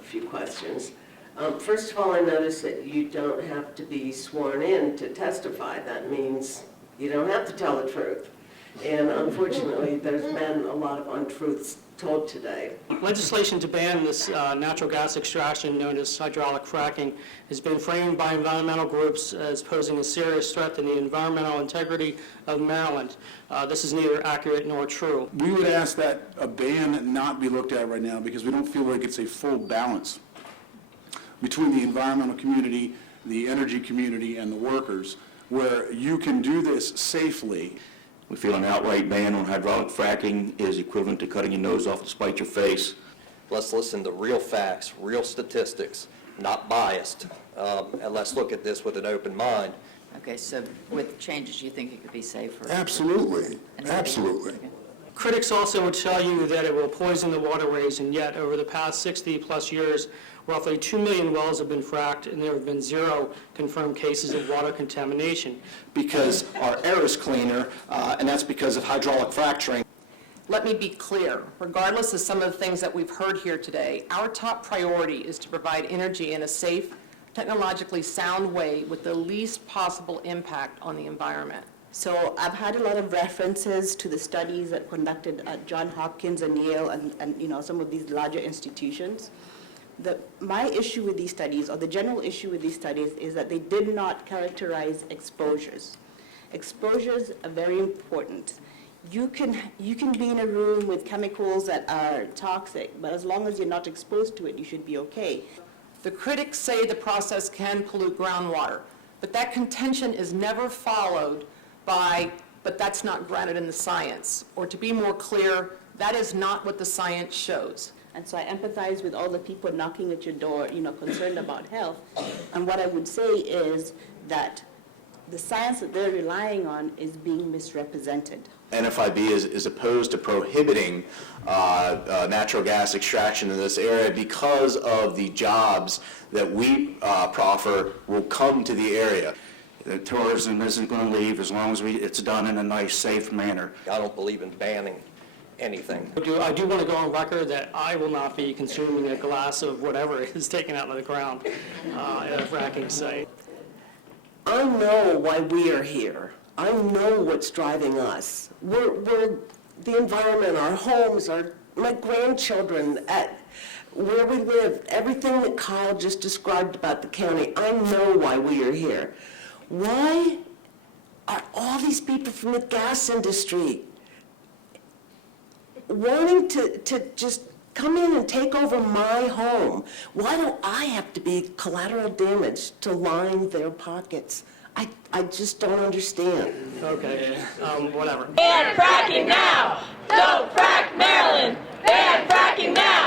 a few questions. First of all, I noticed that you don't have to be sworn in to testify. That means you don't have to tell the truth. And unfortunately, there's been a lot of untruths told today. Legislation to ban this natural gas extraction known as hydraulic fracking has been framed by environmental groups as posing a serious threat to the environmental integrity of Maryland. This is neither accurate nor true. We would ask that a ban not be looked at right now because we don't feel like it's a full balance between the environmental community, the energy community, and the workers, where you can do this safely. We feel an outright ban on hydraulic fracking is equivalent to cutting your nose off to spite your face. Let's listen to real facts, real statistics, not biased, and let's look at this with an open mind. Okay, so with changes, you think it could be safer? Absolutely, absolutely. Okay. Critics also would tell you that it will poison the waterways, and yet over the past 60-plus years, roughly 2 million wells have been fracked, and there have been 0 confirmed cases of water contamination. Because our air is cleaner, and that's because of hydraulic fracturing. Let me be clear, regardless of some of the things that we've heard here today, our top priority is to provide energy in a safe, technologically sound way with the least possible impact on the environment. So I've had a lot of references to the studies that conducted at Johns Hopkins and Yale and some of these larger institutions. My issue with these studies, or the general issue with these studies, is that they did not characterize exposures. Exposures are very important. You can be in a room with chemicals that are toxic, but as long as you're not exposed to it, you should be okay. The critics say the process can pollute groundwater, but that contention is never followed by, but that's not grounded in the science. Or to be more clear, that is not what the science shows. And so I empathize with all the people knocking at your door, concerned about health. And what I would say is that the science that they're relying on is being misrepresented. NFIB is opposed to prohibiting natural gas extraction in this area because of the jobs that we proffer will come to the area. The tourism isn't going to leave as long as it's done in a nice, safe manner. I don't believe in banning anything. I do want to go on record that I will not be consuming a glass of whatever is taken out of the ground at a fracking site. I know why we are here. I know what's driving us. We're the environment, our homes, my grandchildren, where we live, everything that Kyle just described about the county. I know why we are here. Why are all these people from the gas industry wanting to just come in and take over my home? Why don't I have to be collateral damage to line their pockets? I just don't understand. Okay, whatever. Ban fracking now! Don't frack Maryland! Ban fracking now!